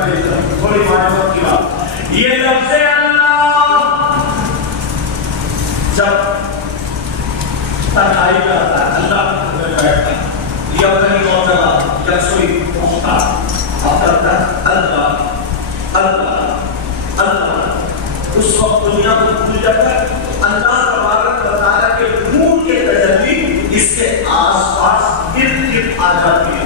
थोड़ी मालूम की बात, ये लफ्ज़ अल्लाह जब तन्हाई में आता है, अल्लाह बैठता है, ये अपनी मौजूदा जब सोई पहुंचता अब करता अल्लाह अल्लाह अल्लाह, उस वक्त दुनिया को भूल जाता है। अल्लाह तबारक व तआला के नूर के तजल्ली इसके आसपास गिर आ जाती है।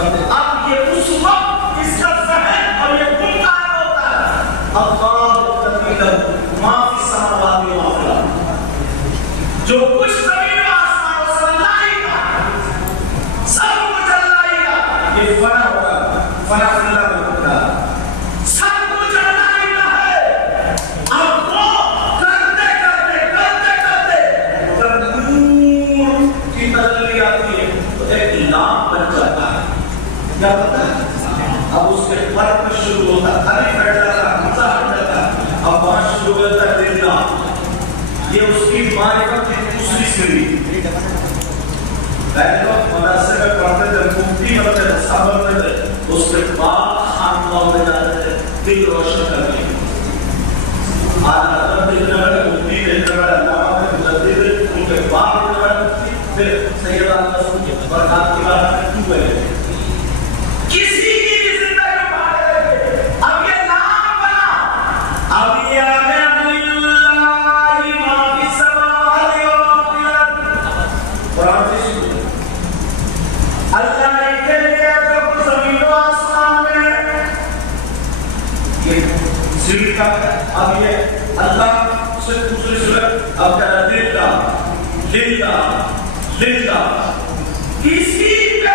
अब ये उस वक्त इसका ज़हन और ये गुमनाम होता है, अल्लाह तक़दीर मा फी समावाति व मा फिल अर्द, जो कुछ ज़मीन और आसमान में अल्लाह ही का, सब कुछ अल्लाह ही का, ये फना होगा, फना अल्लाह का होगा, सब कुछ अल्लाह ही का है। अब वो करते करते करते करते जब नूर की तजल्ली आती है तो एक लाभ बन जाता है। क्या पता है? अब उसके फर्क में शुरू होता है, अरे बैठ जाता है, मजा हट जाता है, अब वहां शुरू होता है देखना, ये उसकी मारिफत की दूसरी सीढ़ी। पहले तो मदरसे में पढ़ते थे, मुफ्ती बनते थे, साहब बनते थे, उसके बाद खानकाह में जाते थे, दिल रोशन करने। आज हजरत इतने बड़े मुफ्ती थे, इतने बड़े अल्लामा थे, मुजद्दिद थे, उनके बाद इतने बड़े मुफ्ती, फिर सैयद अहमद बरकात की बात में क्यों गए? किसी की भी जिंदगी में अब ये नाम बना, अब ये आगे अल्लाह मा फी समावाति व मा फिल अर्द, कुरान से शुरू, अल्लाह ने के लिए जो ज़मीन और आसमान में ये सीढ़ी का, अब ये अल्लाह से दूसरी सूरत अब कह रहा लिल्लाह लिल्लाह लिल्लाह, किसी पे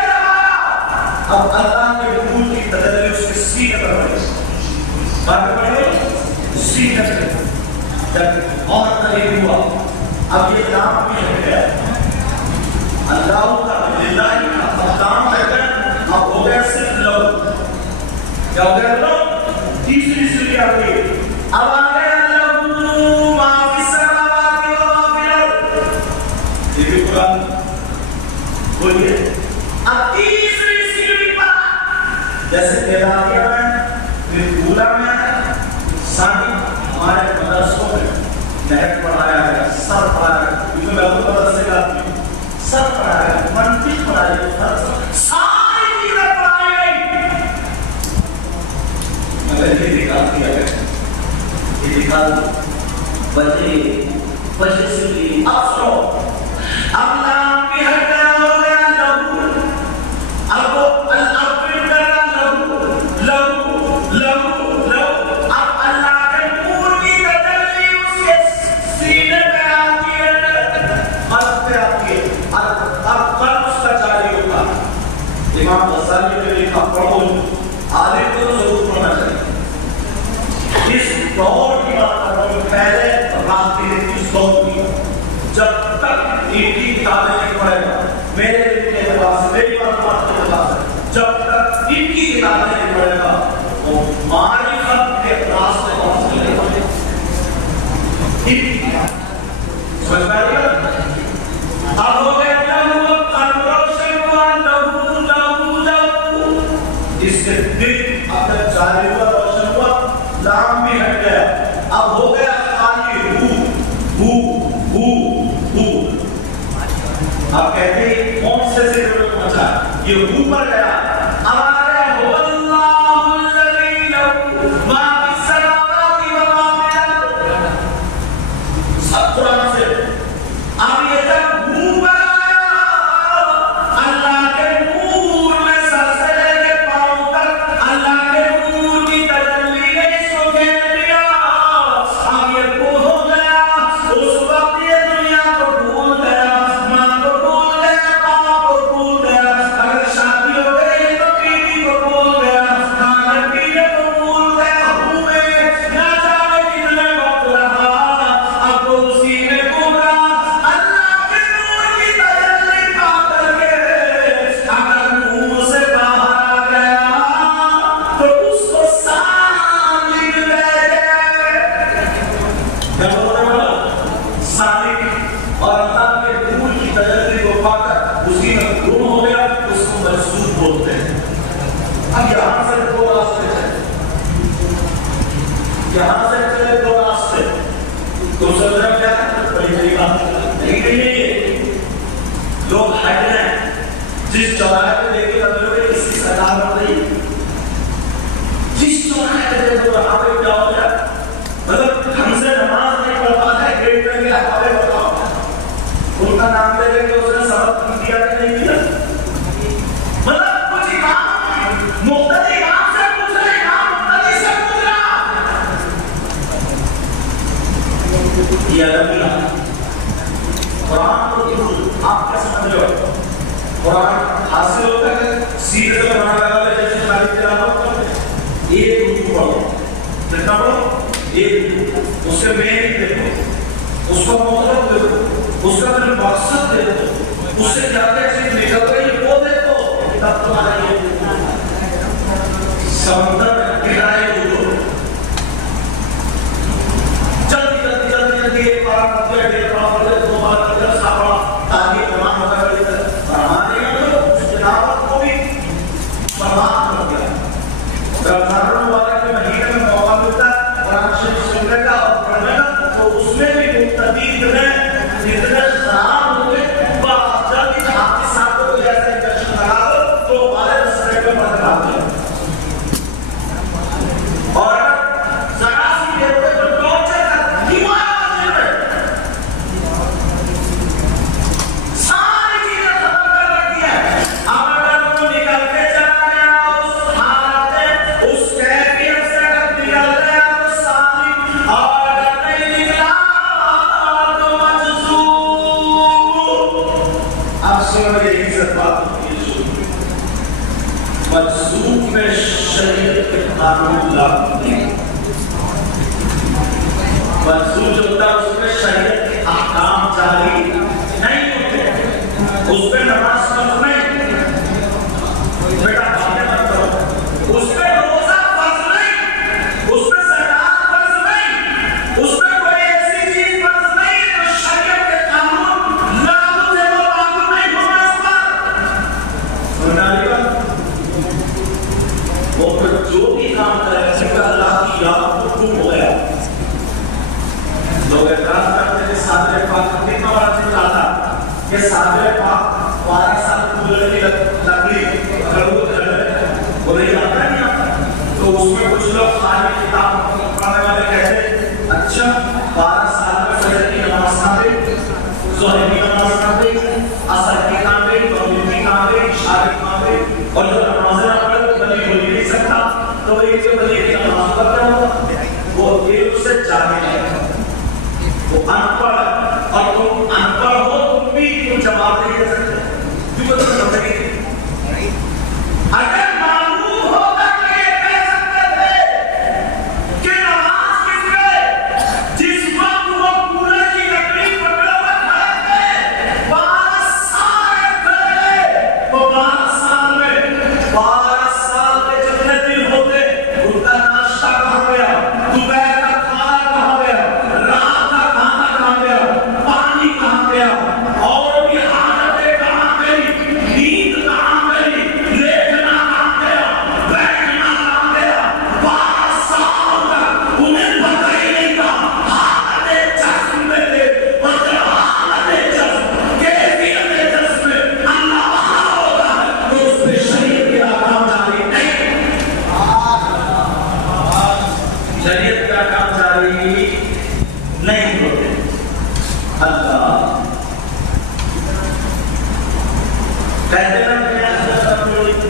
अब अल्लाह के हुकूम की तजल्ली उसके सीने पर पड़ी, बात पड़ी सीने पर, जब और करीब हुआ, अब ये नाम भी हट गया, अल्लाह का लिल्लाह का, अब काम करकर अब हो गया सिर्फ लोग, क्या हो गया लोग? तीसरी सीढ़ी आ गई, अब आ गया अल्लाह मा फी समावाति व मा फिल अर्द, ये भी कुरान बोलिए। अब तीसरी सीढ़ी पर जैसे केदारिया में, फिर कूला में, साथ हमारे मदरसों में नहज पढ़ाया गया, सर पढ़ाया गया, क्योंकि मैं तो मदरसे का आदमी हूं, सर पढ़ाया गया, मंतिक पढ़ाई गई, सारी चीजें पढ़ाई गई, मगर ये निकाल दिया गया, ये निकाल वजह से भी अफसो अब नाम भी हट गया, हो गया लहू, अब वो अब फिर करना लहू लहू लहू लहू, अब अल्लाह के नूर की तजल्ली उसके सीने पे आती है, कल्ब पे आती है, अब कल्ब उसका जारी होगा। इमाम गज़ाली ने लिखा, पढ़ो, आलिम को तो जरूर पढ़ना चाहिए। इस दौर की बात कर रहा हूँ, पहले रास्ते इस दौर की, जब तक इनकी किताबें नहीं पढ़ेगा, मेरे एतबार से, मेरी बात के एतबार से, जब तक इनकी किताबें नहीं पढ़ेगा, वो मारिफत के रास्ते पहुंच जाएगा। इनकी किताब समझ में आ गया? अब हो गया क्या हुआ? कन्वर्शन हुआ, लहू लहू लहू, इससे दिल अब तक जारी हुआ, रोशन हुआ, नाम भी हट गया, अब हो गया खाली हू हू हू। अब कहते हैं कौन से जिक्र में पहुंचा, ये हू पर गया, अब आ गया हो अल्लाहु अल्लज़ी लहू मा फी समावाति व मा फिल अर्द, सब कुरान से। अब ये जब हू पर आया, अल्लाह के नूर में सर से लेके पांव तक अल्लाह के नूर की तजल्ली ने इसको घेर लिया, अब ये हो गया, उस वक्त ये दुनिया को भूल गया, मां को भूल गया, पापा को भूल गया, अगर शादी हो गई तो बीवी को भूल गया, खाने पीने को भूल गया, हुए ना जाने कितने वक्त रहा, अब वो उसी में घूम रहा। अल्लाह के नूर की तजल्ली पा करके अगर मुंह से बाहर आ गया तो उसको सालिक ले सालिक, और अल्लाह के नूर की तजल्ली को पाकर उसी में गुम हो गया, उसको मजसूब बोलते हैं। अब यहाँ से यहाँ से चले दो रास्ते, तो समझा क्या बड़ी बड़ी बात नहीं। लोग हट रहे, जिस चौराहे पे देखे बदलोगे किसी सरकार बन रही, जिस चौराहे पे देखो वहां पे क्या हो गया, मतलब हमसे नमाज नहीं पढ़ पाता है, गेट पे गया हमारे बताओ उनका नाम ले लेके उसने सबक दिया कि नहीं दिया, मतलब कुछ इमाम मुक्तदी इमाम से पूछ रहे, इमाम मुक्तदी से पूछ रहा, ये अलग ही कुरान को आप क्या समझ रहे हो? कुरान हासिल होता है सीधे से कुरान लगा ले जैसे शादी तिलावत करते, एक रुकू पढ़ो, कितना पढ़ो? एक रुकू, उसके मेन देखो, उसका मतलब देखो, उसका फिर मकसद देखो, उससे क्या क्या चीज निकल रही वो देखो, तब तुम्हारा ये समंदर गिराए हो। जल्दी जल्दी जल्दी जल्दी एक बार पढ़ते हैं, एक बार पढ़ते हैं, दो बार पढ़ते हैं, सात बार ताकि तमाम होता है, हमारे यहाँ तो तिलावत को भी बर्बाद कर दिया। रमजान मुबारक के महीने में मौका मिलता है कुरान शरीफ सुनने का और पढ़ने का, तो उसमें भी मुक्तदी इतने खराब होंगे, जल्दी आपके साथ को जैसे इंजेक्शन लगा दो तो हमारे रस्ते पे बदला दो, और जरा सी देर पे तो टॉर्चर कर दीवार बने हुए सारी चीजें खत्म कर रखी है। अब अगर वो निकल के चला गया उस हालत में, उस कैफियत से अगर निकल गया तो सारी, और अगर नहीं निकला तो मजज़ूब। अब सुनो ये इज्जत बात मजज़ूब में शरीयत के कानून लागू नहीं, मजज़ूब जो होता है उसमें शरीयत के अहकाम जारी नहीं होते, उस पे नमाज फर्ज नहीं, बेटा बातें मत करो, उस पे रोजा फर्ज नहीं, उस पे ज़कात फर्ज नहीं, उस पे कोई ऐसी चीज फर्ज नहीं जो शरीयत के कानून लागू है वो लागू नहीं होगा उस पर। वो फिर जो भी काम करेगा सिर्फ अल्लाह की याद हुक्म हो गया। लोग एतराज करते हैं सादरे पाक कितना बड़ा चीज आता है, ये सादरे पाक 12 साल पूरे की लकड़ी अगर वो नहीं आता नहीं आता, तो उसमें कुछ लोग खाली किताब पढ़ने वाले कहते हैं अच्छा 12 साल में फजर की नमाज कहाँ गई, ज़ोहर की नमाज कहाँ गई, असर की कहाँ गई, मगरिब की कहाँ गई, इशा की कहाँ गई, और जो नमाज़ें ना पढ़े तो बली बोल नहीं सकता, तो ये जो बली की नमाज पढ़ रहा होगा वो ये उससे जाने लगेगा, वो अनपढ़, और तुम अनपढ़ हो तुम भी तुम जवाब नहीं दे सकते, क्यों बता सकते? अगर मालूम होता तो ये कह सकते थे कि नमाज किस पे, जिस वक्त वो पूरे की लकड़ी पकड़े हुए खड़े थे 12 साल खड़े, वो 12 साल में 12 साल के जितने दिन होते उनका नाश्ता कहाँ गया, दोपहर का खाना कहाँ गया, रात का खाना कहाँ गया, पानी कहाँ गया, और भी हालतें कहाँ गई, नींद कहाँ गई, लेटना कहाँ गया, बैठना कहाँ गया, 12 साल तक उन्हें पता ही नहीं था। हालतें जज्ब में थे, और जब हालतें जज्ब, कैफियतें जज्ब में अल्लाह वहाँ होता है तो उस पे शरीयत के अहकाम जारी नहीं, शरीयत का काम जारी नहीं होते। अल्लाह कहते हैं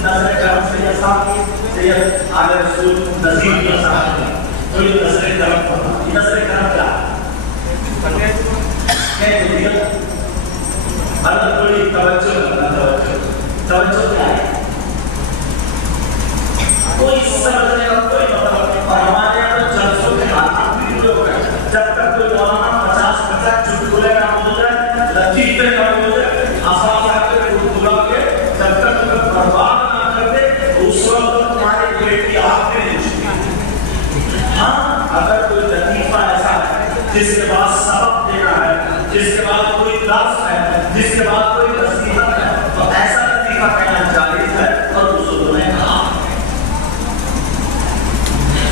नजर करम से ऐसा सैयद आले रसूल नजीर के साथ कोई नजर करम पड़ा, नजर करम क्या है दुनिया हर कोई तवज्जो करना, तवज्जो क्या है कोई समझने का कोई मतलब नहीं। और हमारे यहाँ तो जलसों के हालात भी जुड़े हुए हैं, जब तक कोई मौलाना 50-50 चुटकुले ना बोल जाए, लतीफे ना बोल जाए, आसाम आके बुला के जब तक तुम्हें बर्बाद ना कर दे उस वक्त तुम्हारे पेट की आग नहीं बुझती। हाँ, अगर कोई लतीफा ऐसा है जिसके बाद सबक देना है, जिसके बाद कोई दर्स है, जिसके बाद कोई नसीहत है, तो ऐसा लतीफा कहना जायज है। और बुजुर्गों ने कहा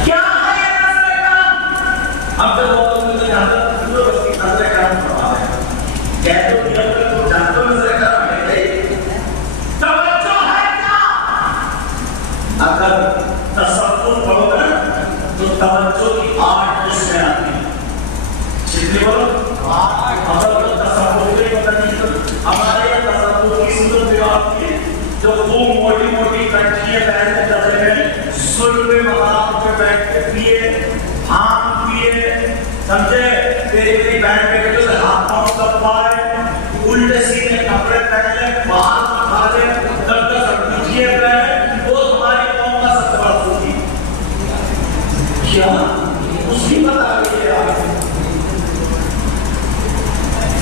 क्या है नज़र करम, तसव्वुफ पढ़ोगे तो तवज्जो की 8 किस्में आती हैं। कितनी बोलो? 8। मतलब तसव्वुफ के पता नहीं तो हमारे यहाँ तसव्वुफ की सूरत जो आती है जो खूब मोटी मोटी कंठियाँ पहन के चले गए, सुल्ह पे मकाम पे बैठ के पिए, भांग पिए, समझे? तेरी बैंड पे जो हाथ पाँव सब पाए, उल्टे सीधे कपड़े पहन ले, बाल खा ले, दर्द सब्जियाँ पहने, वो तुम्हारी कौम का सबसे बड़ा सुखी। क्या? उसकी बता रही है आप।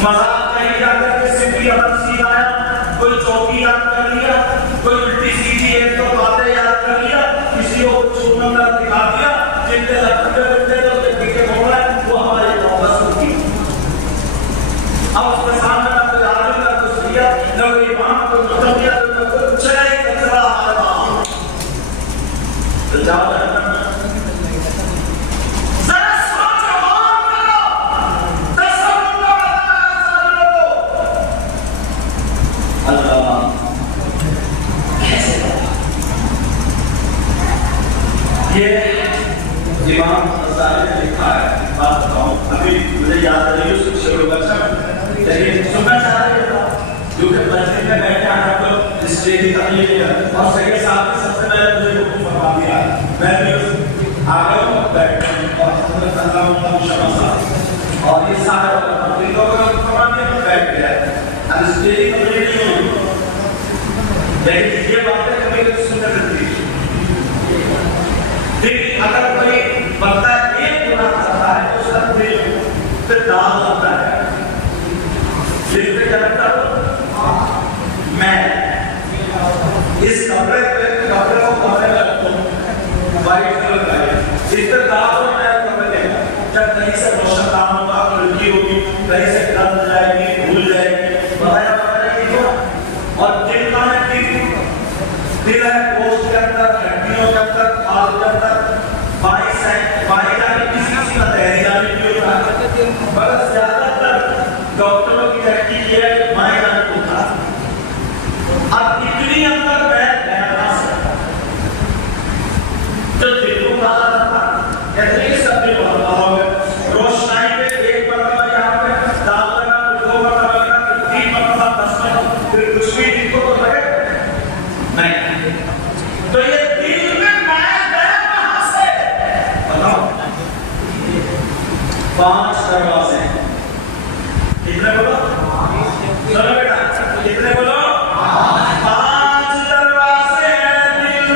मजाक कहीं जाकर के सिद्धि अमल सीखाया, कोई चौकी याद कर लिया, कोई उल्टी सीधी एक तो बातें याद कर लिया, किसी को चूमंदा दिखा दिया, जितने लपटे उठे तो उसके पीछे घूम रहा है, वो हमारे कौम का सुखी। अब उसके सामने ना कोई आदमी ना कुछ दिया, ना कोई इमाम को खत्म किया, तो कुछ नहीं कचरा हमारे वहाँ। तो जाओ ये इमाम गज़ाली ने लिखा है, बात बताऊं, अभी मुझे याद नहीं है उसके शेरों का अच्छा, लेकिन सुनना चाह रहे हो जो कि मस्जिद में बैठे आना तो इसलिए की तकलीफ है और सही साहब ने सबसे पहले मुझे हुक्म फरमा दिया, मैं भी आ गया हूँ बैठ और हज़रत अल्लाह साहब और ये सारे लोगों का फरमा दिया मैं बैठ गया, अब इसलिए की तकलीफ नहीं हुई, लेकिन ये बातें कभी सुनने मिलती है। लेकिन अगर कोई बंदा एक गुनाह करता है तो उसका दिल पे दाग लगता है, दिल पे क्या लगता है? मैं इस कपड़े को कपड़े में रखूं, वाइट कलर का है, इस पे दाग हो जाए कपड़े में, जब कहीं से रोशन काम होगा, लड़की होगी, कहीं से गंद जाएगी, भूल जाएगी, बताया और दिल का है दिल है गोश्त के अंदर, हड्डियों के अंदर, आलू के अंदर, बाई जाने किसी का तहरी जाने की होता है, बस ज्यादातर डॉक्टरों की तहकीक ये है बाई जाने को था। अब इतनी अंदर बैठ गया तो दिल को कहा था, कहते हैं सब दिल बहुत होगा, रोशनाई पे एक मरतबा यहाँ पे दाल लगा, फिर 2 मरतबा लगा, फिर 3 मरतबा 10 मरतबा, फिर कुछ भी दिल को तो लगे नहीं, तो ये दिल में मैं गया कहां से? बताओ। 5 दरवाजे, कितने बोलो? चलो बेटा, कितने बोलो? 5 दरवाजे दिल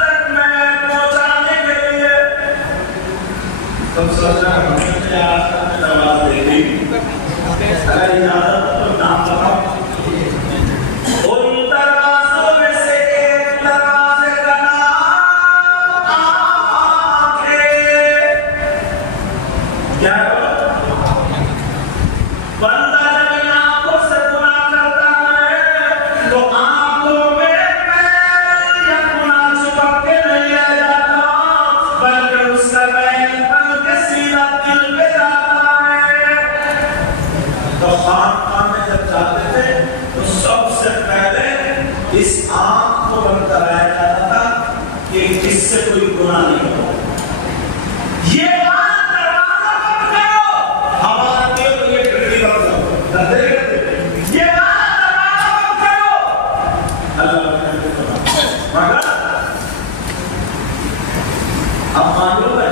तक मैं पहुंचाने के लिए। तुम सोच रहे हो दरवाजे देखेंगे, अगर इजाजत तो नाम बताओ। इस आंख को बंद कराया जाता था कि इससे कोई गुनाह नहीं हो। ये बात दरवाजा बंद करो, हमारा दिल तो ये खिड़की बंद करो, ये बात दरवाजा बंद करो, अल्लाह अब मालूम है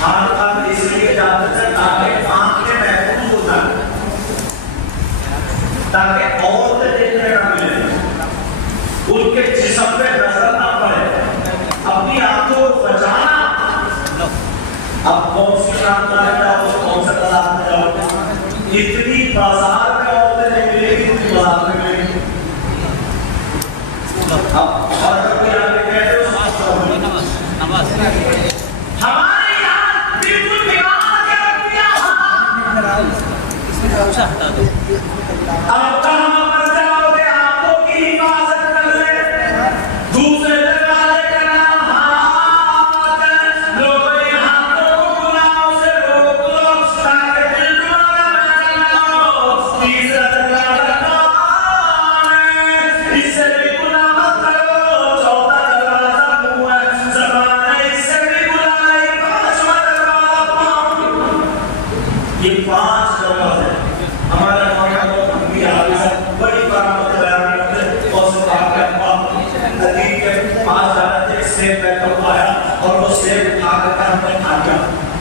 हाथ इसलिए जाते थे ताकि आंखें महफूज हो जाए, ताकि औरतें देखने ना मिले, उनके जिस्म पे नजर ना पड़े, अपनी आंखों को बचाना। अब कौन सी काम करना चाहो, कौन सा तलाक में जाओ, इतनी बाजार में औरतें नहीं मिलेगी, इतनी बाजार में मिलेगी। अब और कोई आगे कहते हो हमारे यहाँ बिल्कुल बिगाड़ के रख दिया, इसमें हटा दो। अब कहाँ पर जाओगे, आंखों की हिफाजत कर ले, दूसरे दरवाजे का नाम हाथ, लोग हाथों को गुनाहों और वो सेब खा कर हमने खा लिया,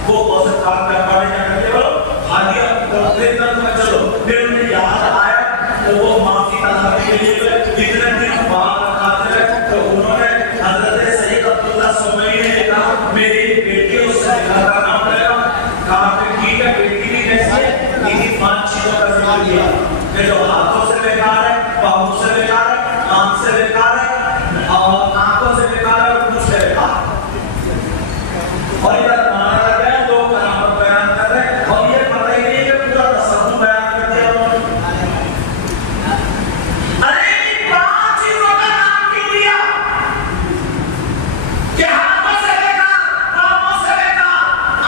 वो औसत खा कर पानी क्या करते हो खा लिया, तो फिर तक चलो फिर उन्हें याद आया तो वो माफी तलाबी के लिए कितने दिन बाद खाते रहे, तो उन्होंने हजरत सैयद अब्दुल्ला सुमैई ने कहा मेरी बेटी उससे निकाह करना पड़ेगा, कहा ठीक है बेटी भी कैसी है, इन्हीं 5 चीजों का जिक्र किया कि जो हाथों से बेकार है, बाहों से बेकार है, कान से बेकार है और आंखों से बेकार है और मुंह से बेकार है। और इधर माना गया दो करामत बयान कर रहे हैं और ये पता ही नहीं कि पूरा तसव्वुफ बयान कर दिया उन्होंने। अरे इन 5 चीजों का नाम क्यों दिया कि हाथों से बेकार, बाहों से बेकार,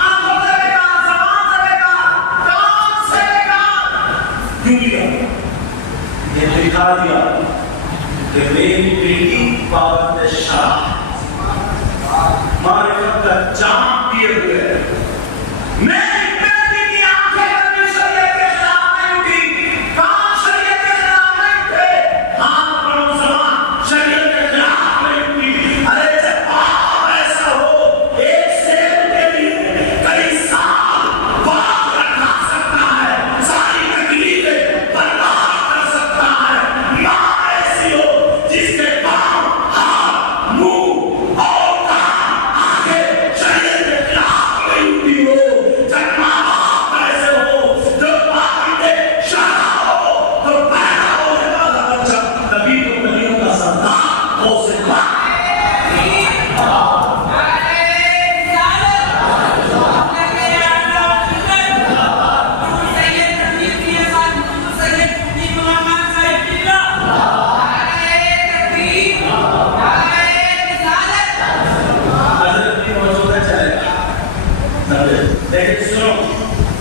आंखों से बेकार, ज़बान से बेकार, कान से बेकार, क्यों दिया? ये दिखा दिया कि मेरी बेटी पाबंद शराब मारिफत का जाम पिए हुए है, मेरी बेटी की आंखें कभी शरीयत के खिलाफ नहीं उठी, कान शरीयत के खिलाफ नहीं उठे, हाथ और ज़बान शरीयत के खिलाफ नहीं उठी। अरे जब पाप ऐसा हो एक सेब के लिए कई साल बाप रखा सकता है, सारी तकलीफें बर्दाश्त कर सकता है, माँ ऐसी हो जिसके पाँव, हाथ, मुंह और कान, आंखें शरीयत के खिलाफ नहीं उठी हो, जब माँ बाप ऐसे हो जो पाबंदे शराब हो तो पैदा होने वाला बच्चा तभी तो गलियों का सरदार हो सकता है। लेकिन सुनो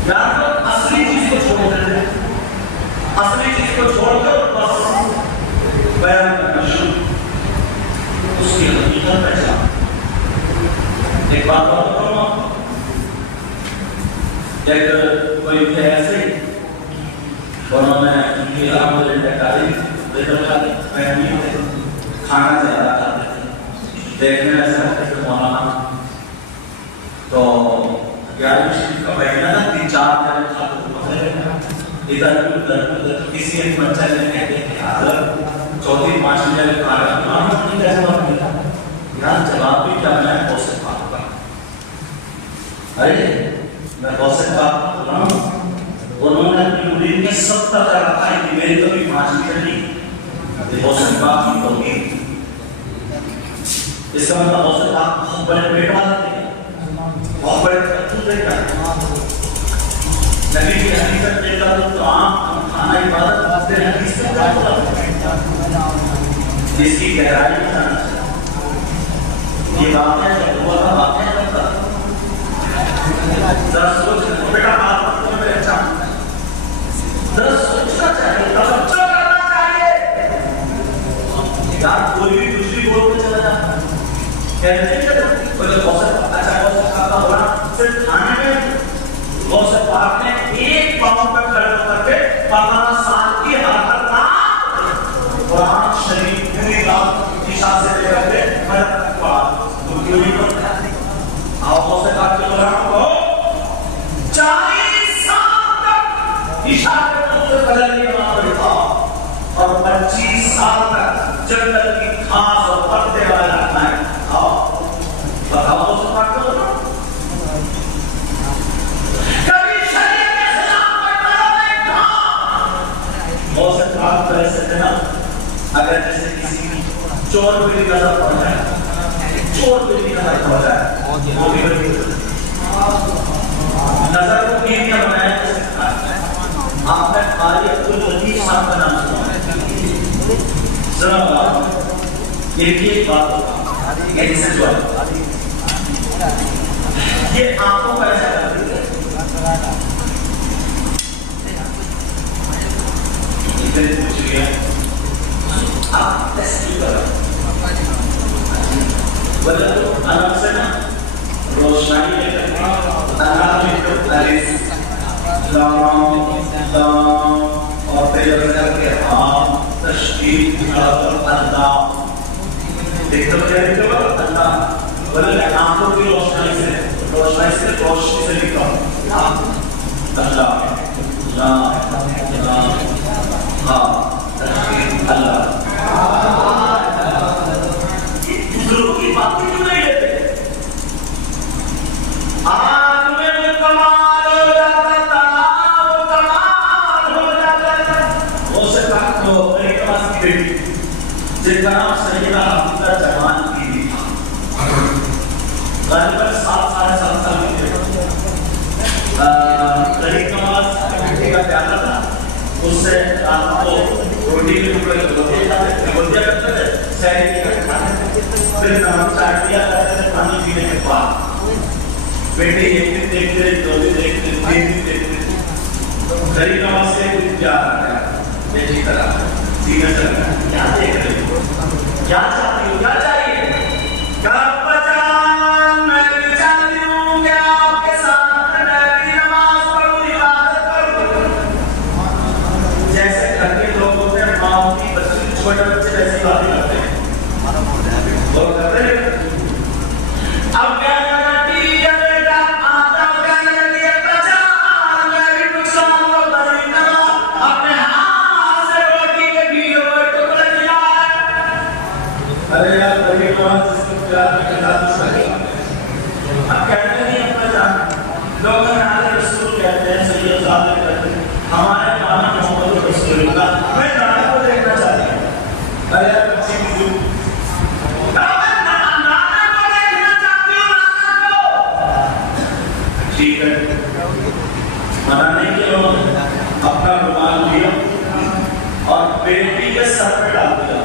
यार, तो असली चीज को छोड़ देते, असली चीज को छोड़कर बस बयान करना शुरू, उसकी हकीकत पहचान। एक बात और बताऊं, एक कोई थे ऐसे उन्होंने उनकी आमदनी निकाली, खाना ज्यादा खाते थे, देखने में ऐसा लगता है मौलाना तो 11वीं शरीफ का महीना था, 3-4 दिन खाते थे, इधर उधर किसी एक बच्चा ने कहते हैं यार 4वीं-5वीं जगह खा रहा हूं, नहीं कैसे बात मिला यार, जवाब भी क्या मैं कौशल पाऊंगा, अरे मैं कौशल पाऊंगा बोला हूं, उन्होंने अपनी उम्र में 70 का रखा है कि मेरी कभी 5वीं चली, ये कौशल पाक की होगी, इसका मतलब कौशल पाक बहुत बड़े पेट वाला थे, बहुत बड़े नबी की हकीकत देखा तो आम खाना इबादत करते हैं, इससे क्या होगा, जिसकी गहराई में जाना चाहिए, ये बात है जब हुआ था बात है करता, जरा सोच बेटा बात में मेरे अच्छा, जरा सोचना चाहिए, तवज्जो करना चाहिए यार, कोई भी दूसरी बोल के चला जाता है, कहते हैं कोई बहुत अच्छा बहुत खाता होगा, सिर्फ खाने में बहुत पाक ने एक पाँव पे खड़े होकर के 15 साल की हरकत ना कुरान शरीफ पूरी रात दिशा से लेकर के मदद तक पढ़ा, तो क्यों नहीं पढ़ता? आओ बहुत से बात के कुरान को 40 साल तक दिशा के पूरे बदल नहीं बना पड़ता और 25 साल तक जंगल की घास और पत्ते वाला रखना है। आओ बताओ उस बात को, कभी शरीयत के खिलाफ कोई कदम नहीं उठा, बहुत से बात कर सकते ना, अगर जैसे किसी चोर पे भी नजर पड़ जाए, चोर पे भी नजर पड़ जाए, वो भी नजर को कीमिया बनाया जा सकता है। आपने कारी अब्दुल लतीफ साहब का नाम सुना, जरा इनकी एक बात होगा, ये आंखों पर ऐसा करती है, इतने पूछ लिया आप टेस्ट करो, बदल आराम से ना रोशनी लेकर आराम से अलिफ लाम और फिर करके हाँ तशकील अल्लाह देखो क्या देखो अल्लाह बोले आंखों की रोशनी से रोशनी से लिखा अल्लाह अल्लाह दूसरों की बात क्यों नहीं लेते? आग में कमाल हो जाता वो से बात को मेरी कमाल की बेटी जिनका नाम सैयदा हफ्ता जमान की करीबन 7 साढ़े 7 साल की करीब नमाज का प्यारा था उससे रात को रोटी के टुकड़े गोदिया करते थे सहरी फिर नमक चाट दिया करते थे पानी पीने के बाद बेटे एक दिन देखते 2 दिन देखते 3 दिन देखते करीब नमाज से कुछ जा रहा है बेटी तरह सीधा चल रहा है क्या देख रहे हो क्या चाहती हो क्या चाहिए छोटे बच्चे ऐसी बातें करते हैं वो करते हैं अब क्या करना ठीक है बेटा आता क्या करना बचा मैं भी नुकसान को बदलना अपने हाथ से रोटी के बीच में टुकड़े दिया अरे यार बड़ी बात जिसको प्यार में खिला सकते अब कहते नहीं अपना जान लोग हमारे रसूल कहते हैं सैयद साहब कहते हैं हमारे नाम मोहम्मद रसूलुल्लाह मैं नाम को देखना चाहती हूं अरे यार बच्ची की जो नाना को देखना चाहती हूँ नाना को ठीक है मनाने के लोग अपना रुमाल लिया और बेटी के सर पे डाल दिया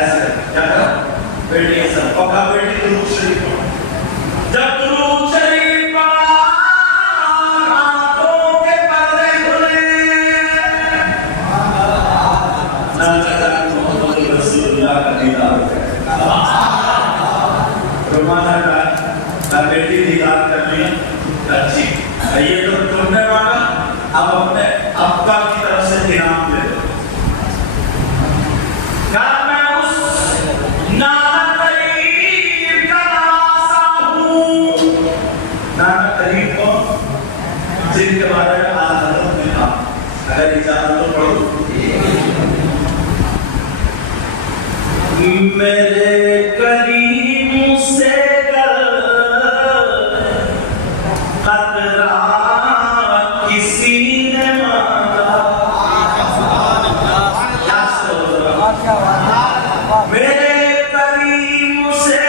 ऐसे क्या करा बेटी के सर पका बेटी दुरूद शरीफ पढ़ा जब दुरूद शरीफ पढ़ा आंखों के पर्दे खुले बेटी दीदार कर लिया अच्छी ये तो तुमने मांगा अब अपने अब्बा की तरफ से इनाम ले लो मैं उस नाना करीम का नवासा हूँ नाना करीम को जिनके बारे में आदत में था अगर इजाजत तो पढ़ो मेरे करीम से कतरा किसी ने मांगा मेरे करीम से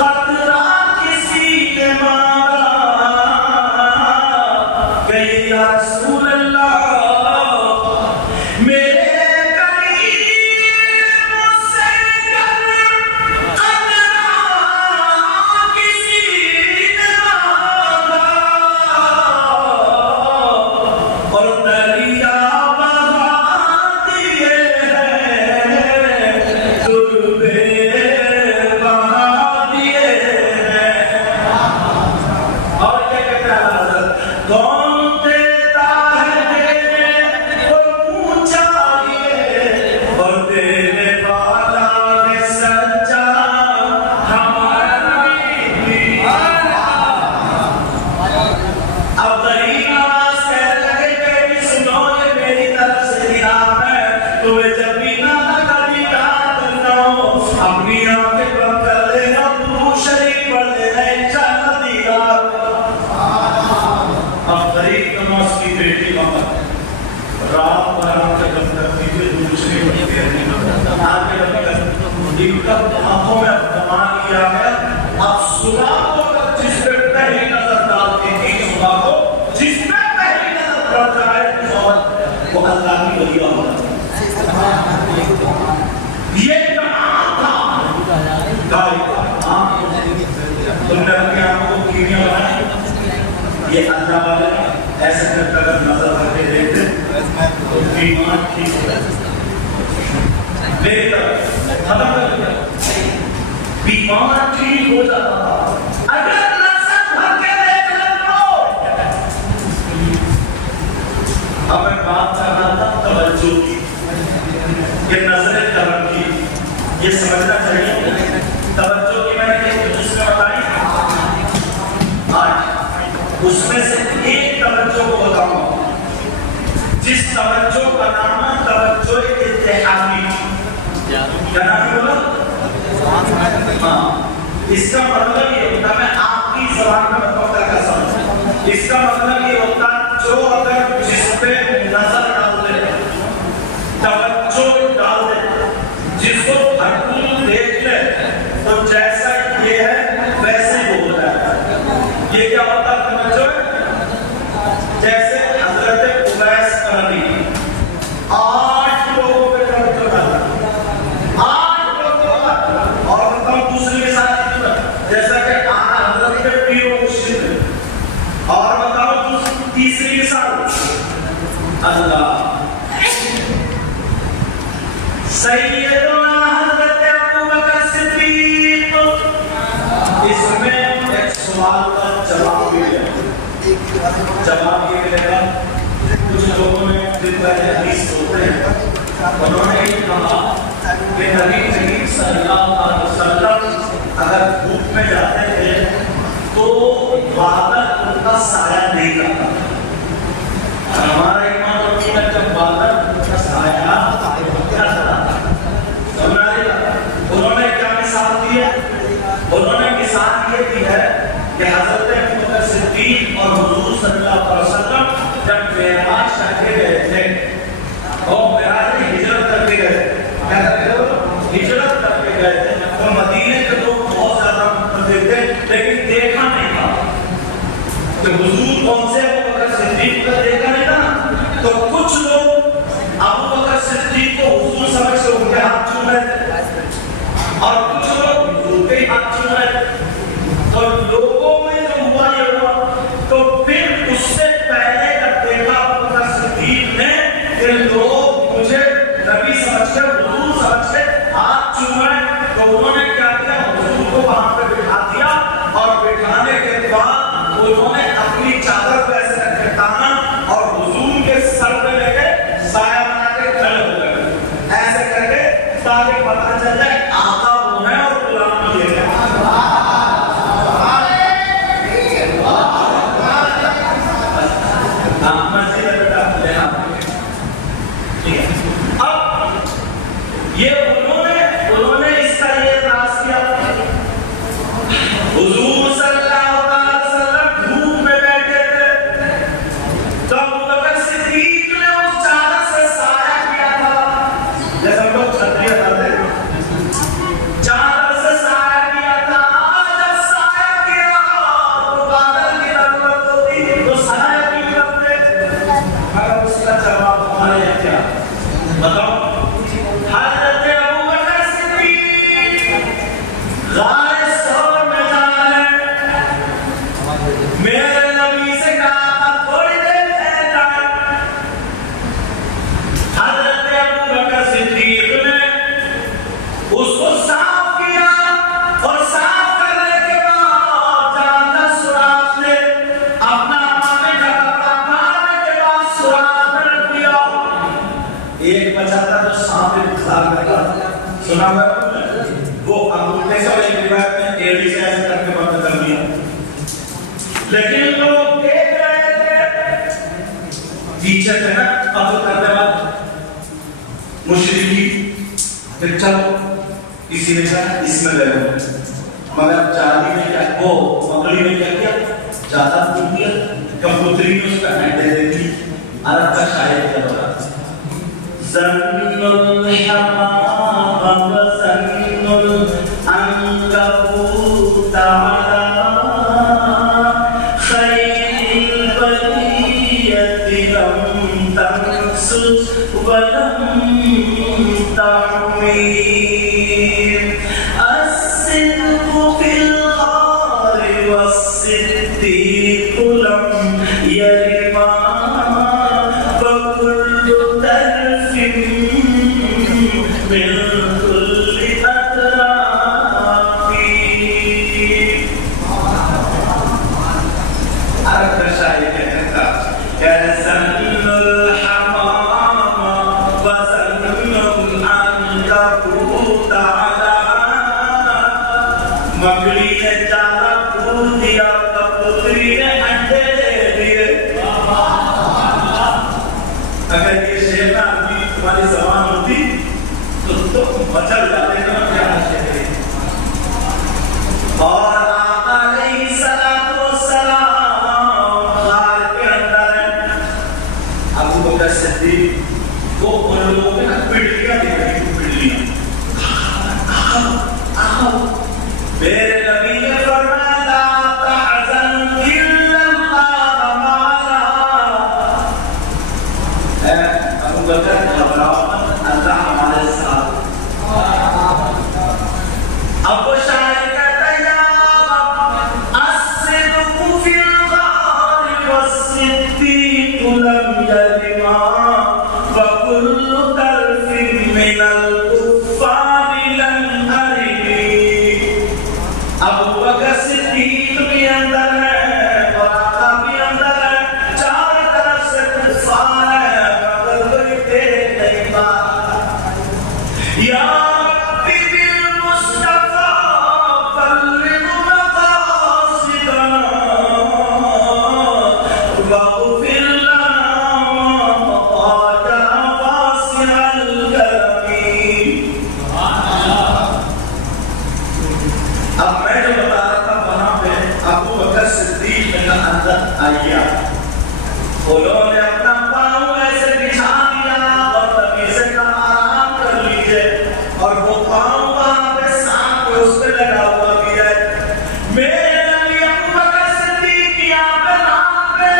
कतरा किसी ने मांगा कि या रसूल अल्लाह आंखों में दमा किया है अब सुबह को जिस पे पहली नजर डालती थी सुबह को जिस पे पहली नजर पड़ जाए वो अल्लाह की वली होता ये कमाल था तुमने अपनी आंखों को कीमिया बनाई ये अल्लाह वाले ऐसे कर नजर करके देखते तो ईमान ठीक हो जाता खत्म कर दिया बीमार ठीक हो जाता था अगर नजर भर के देख लो अब मैं बात कर रहा था तवज्जो की ये नजर करम की ये समझना चाहिए उसमें से एक तवज्जो को बताऊंगा, जिस तवज्जो का नाम है तवज्जो इत्तेहादी। क्या नाम है बोला? हाँ, इसका मतलब ये होता है, मैं आपकी ज़बान में बताऊंगा क्या समझ। इसका मतलब ये होता है, जो अगर जिस पे नजर डाल दे, तवज्जो डाल दे, जिसको भरपूर देख ले, तो जैसा ये है वैसे ही हो जाता है। ये क्या होता है तवज्जो? जैसे हजरत उवैस करनी 8 लोगों पे तवज्जो डाला, 8 लोगों पर। और बताऊं दूसरी मिसाल, जैसा कि हजरत के पीर व मुर्शिद। और बताओ तीसरी मिसाल, अल्लाह सैयदना हज़रत अबू बकर सिद्दीक़। इसमें एक सवाल का जवाब भी है। जवाब ये मिलेगा, कुछ लोगों ने दिन पहले हदीस सुनते हैं, उन्होंने ये कहा कि नबी करीम सल्लल्लाहु अलैहि वसल्लम अगर धूप में जाते थे तो बादल उनका साया नहीं करता। हमारा ईमान होता है जब बादल उनका साया उन्होंने क्या मिसाल दी है? उन्होंने मिसाल ये दी है कि हज़रत अबू बकर सिद्दीक़ और हुज़ूर सल्लल्लाहु अलैहि वसल्लम जब मेराज करके गए थे, और मेराज में हिजरत करके गए थे, क्या करके गए? हिजरत करके गए थे। तो मदीने के लोग बहुत ज़्यादा मुतअद्दिब थे, लेकिन देखा नहीं था कि हुज़ूर कौन से अबू बकर सिद्दीक़ को देखा नहीं था। तो कुछ लोग अबू बकर सिद्दीक़ को हुज़ूर समझ के उनके हाथ चूम रहे थे, और कुछ लोग हुज़ूर के हाथ चूम रहे थे। तो लोगों में जो हुआ ये हुआ, तो फिर उससे पहले जब देखा अबू बकर सिद्दीक़ ने कि लोग मुझे नबी समझ के, हुज़ूर समझ के हाथ चूम रहे, तो उन्होंने क्या किया? हुज़ूर को वहां पे बिठा दिया, और बिठाने के बाद उन्होंने अपनी चादर को ऐसे रखे ताना, और हुज़ूर के सर पे लेके साया बना के खड़े हो गए, ऐसे करके, ताकि पता चल जाए आका वो है और गुलाम ये है। अब ये उन्होंने इसका ये राज किया। हुज़ूर सल्लल्लाहु अलैहि वसल्लम धूप में बैठे थे, तो अबू बकर सिद्दीक़ ने उस चादर से साया किया था, जैसे हम लोग छतरी करते हैं, चादर से साया किया था। जब साया किया तो बादल की जरूरत होती तो साया क्यों करते? मगर उसका जवाब हमारे यहाँ क्या? बताओ। हज़रत अबू बकर सिद्दीक़ गारे सौर में जा रहे हैं, मेरे नबी से कहा थोड़ी देर ठहर जाए। हज़रत अबू बकर सिद्दीक़ ने उसको साफ किया, और साफ करने के बाद जानता सुराख से अपना माथे का कपड़ा फाड़ने के बाद सुराख में रख दिया। एक बचा था जो सांप इंतजार करता था, सुना है वो अंगूठे से, एक रिवायत में एड़ी से ऐसे करके बंद कर दिया। लेकिन लोग देख रहे थे, पीछे थे ना कत्ल करने वाले मुशरिकी, फिर चलो किसी ने कहा इसमें ले लो, मगर जाली ने क्या, वो मकड़ी ने क्या किया? ज्यादा फूल दिया, कबूतरी ने उसका हैंड दे दी। अरब का शायर क्या बोला? ज़न्नुल हमाम व ज़न्नुल अंकबूत अला खैरिल बरियति लम तमसस व लम तहमीर। अस्सिद्क़ु फिल ग़ारि वस्सिद्दीक़ु लम यरिमा वकुल्लु तरफ़िन मिन कुल्लि अतराफ़ी। अरब का शायर कहता है ज़न्नुल हमाम व ज़न्नुल अंकबूत अला, मकड़ी ने जाला फूल दिया, कबूतरी ने अंडे दे दिए। अगर ये शेर ना आदमी तुम्हारी जबान होती तो मचल जाते ना क्या शेर। और आका अलैहिस्सलातु वस्सलाम गार के अंदर अबू बकर सिद्दीक वो उन लोगों के ना पिटलियां दिख रही थी, पिटलियां। मेरे नबी ने फरमाया ला तहज़न इल्लल्लाह माना। अबू बकर घबराओ मत, अल्लाह हमारे साथ। अब वो शायर कहता है या अस्सिद्क़ु फिल ग़ारि वस्सिद्दीक़ु लम यलिमा व कुल्लु तरफ़िन मिनल कुफ़्फ़ारि लन अरिनी। अबू बकर सिद्दीक भी अंदर है और आका भी अंदर है, चारों तरफ से कुफ़्फ़ार है, मगर कोई देख नहीं पा। या रब्बी बिल मुस्तफ़ा बल्लिग़ मक़ासिदना वग़फ़िर लना मक़ादा वासिअल करमी। अब मैं जो बता रहा था वहां पे अबू बकर सिद्दीक ने अंदर आया, उन्होंने अपना पाँव ऐसे बिछा दिया और नबी से कहा आराम कर लीजिए, और वो पाँव वहां पे सांप पे उस पे लगा हुआ भी है। मेरे नबी अबू बकर सिद्दीक यहाँ पे रात पे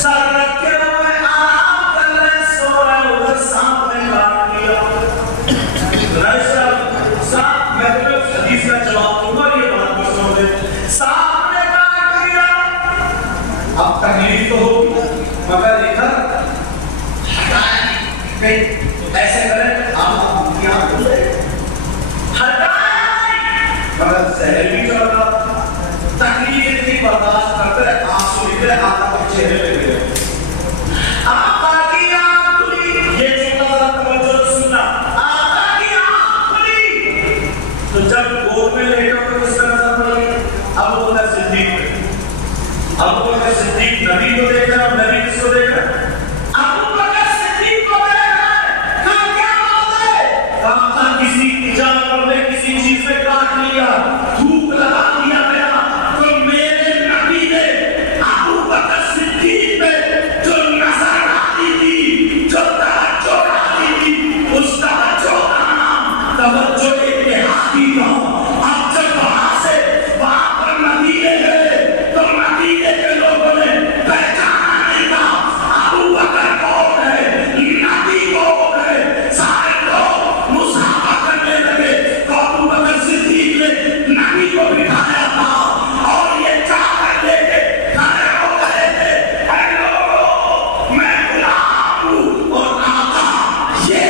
सर रखे हुए आराम कर रहे, सो रहे, उधर सांप ने काट लिया। सांप, मैं तुम्हें उस हदीस का जवाब दूंगा, ये बात को सुनो दे। सांप ने काट लिया, अब तकलीफ तो होगी, मगर इधर हटाए ऐसे करें आप यहाँ बोले हटाए, मगर जहर भी चल रहा, तकलीफ इतनी बर्दाश्त करते रहे, आंसू निकले आका के चेहरे पे गिरे। आका की आंख खुली, ये छोटा सा तवज्जो सुनना, आका की आंख खुली तो जब गोद में लेटो तो किसका नजर पड़ी? अबू बकर सिद्दीक पे। अबू बकर सिद्दीक नबी को देख रहे और नबी किसको देख रहे? अबू बकर सिद्दीक को देख रहे। कहा क्या बात है? कहा किसी जानवर ने किसी चीज पे काट लिया, धूप लगा दिया मेरा, तो मेरे नबी ने अबू बकर सिद्दीक पे जो नजर डाली थी, जो तवज्जो डाली थी, उस तवज्जो का नाम तवज्जो इत्तेहादी था। अब जब वहां से वहां पर मदीने गए तो मदीने के लोगों ने पहचाना नहीं था अबू बकर कौन है, नबी कौन है। सारे लोग मुसाफा करने लगे तो अबू बकर सिद्दीक ने नबी को बिठाया था और ये चादर लेके खड़े हो गए थे, हेलो मैं गुलाम हूं और आका ये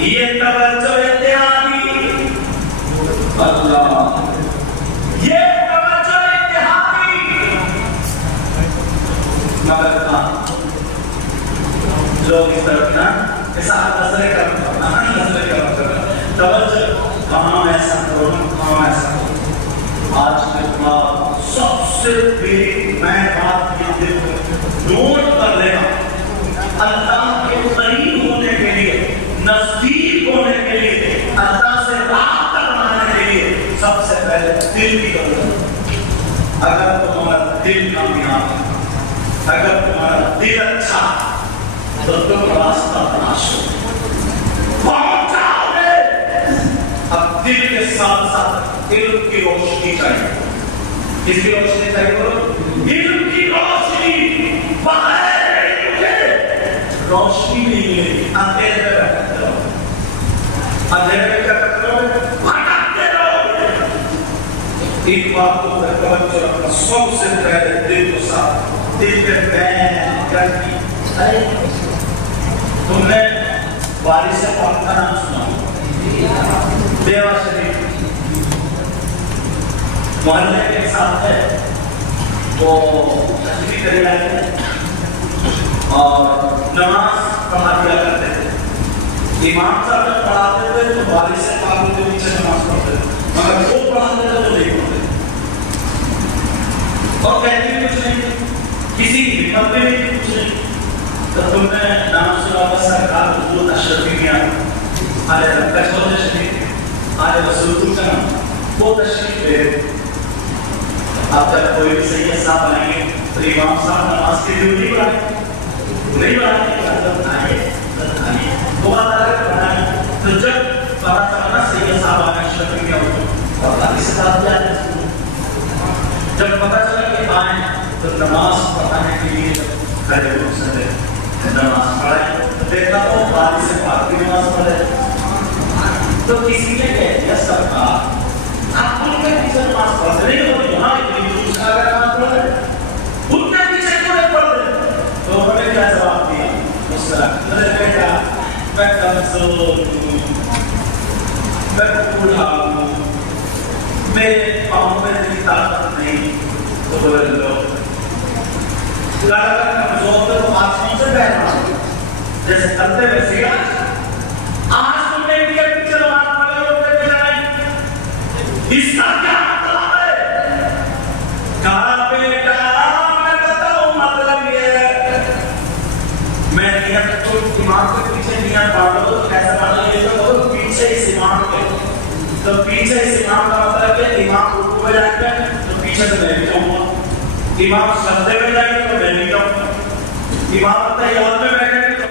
ये तवज्जो इत्तेहादी, अल्लाह, ये तवज्जो इत्तेहादी। मगर लोग इस तरफ ना ऐसा नजरे कर तवज्जो, कहाँ ऐसा करो, कहाँ ऐसा करो। आज के बाद सबसे बड़ी मैं बात ये नोट कर लेना, अल्लाह के करीब होने के लिए, नजदीक होने के लिए, अल्लाह से राब्ता बनाने के लिए सबसे पहले दिल की जरूरत। अगर तुम्हारा दिल कामयाब है, अगर तुम्हारा दिल अच्छा तो तुम रास्ता तलाशो, पहुंच जाओगे। अब दिल के साथ साथ इल्म की रोशनी चाहिए। किसकी रोशनी चाहिए? इल्म की रोशनी। बगैर इल्म के रोशनी नहीं मिलेगी, अंधेरे में भटकते रहोगे, अंधेरे में क्या करते रहोगे? भटकते रहोगे। एक बात को तवज्जो रखना, सबसे पहले दिल को साफ, दिल पे बैन करनी। अरे तुमने बारिश से कौन का नाम सुना? देवा शरीफ मोहल्ले के साथ है, वो तस्वीर करे जाते हैं और नमाज पढ़ा दिया करते थे। इमाम साहब जब पढ़ाते थे तो वालिद से पाक के पीछे नमाज पढ़ते थे, मगर वो पढ़ाते थे तो नहीं पढ़ते और कहते कुछ नहीं, किसी की हिम्मत में नहीं, कुछ नहीं। तो तुमने नाम सुना होगा सरकार हुजूर अशरफी मियां आले कचौल शरीफ आले रसूल का नाम वो तशरीफ ले। अब जब कोई भी सैयद साहब आएंगे तो इमाम साहब नमाज की ड्यूटी पर नहीं बनाएंगे, वो बात अलग बनाएंगे। तो जब पता चला सैयद साहब आने अशरफी मियां हो और अभी से बात किया, जब पता चला कि आए तो नमाज पढ़ाने के लिए खड़े हो सकते, नमाज पढ़े तो देखा तो वालिद से पाक की नमाज पढ़े। तो किसी ने कह दिया सरकार आप उनके पीछे नमाज पढ़ते नहीं हो, यहाँ इतनी दूसरा अगर नमाज पढ़ रहे उनके पीछे क्यों नहीं पढ़ रहे? तो उन्होंने क्या जवाब दिया? मैंने बेटा मैं कमजोर हूँ, मैं बूढ़ा हूँ, मेरे पाँव में इतनी ताकत नहीं। तो बोले लो कमजोर तो आज से बैठा जैसे करते वैसे आज तुमने इंडिया पीछे नमाज पढ़े हो, इसका क्या मतलब है? कहा बेटा मैं बताऊं मतलब ये मैं नियत तो इमाम के पीछे नियत पढ़ो तो कैसा पढ़ो, ये तो पीछे इस इमाम के, तो पीछे इस इमाम का मतलब है इमाम रुकू में जाएगा तो पीछे से मैं भी जाऊंगा, इमाम सजदे में जाएंगे तो मैं भी जाऊंगा, इमाम तैयार में बैठे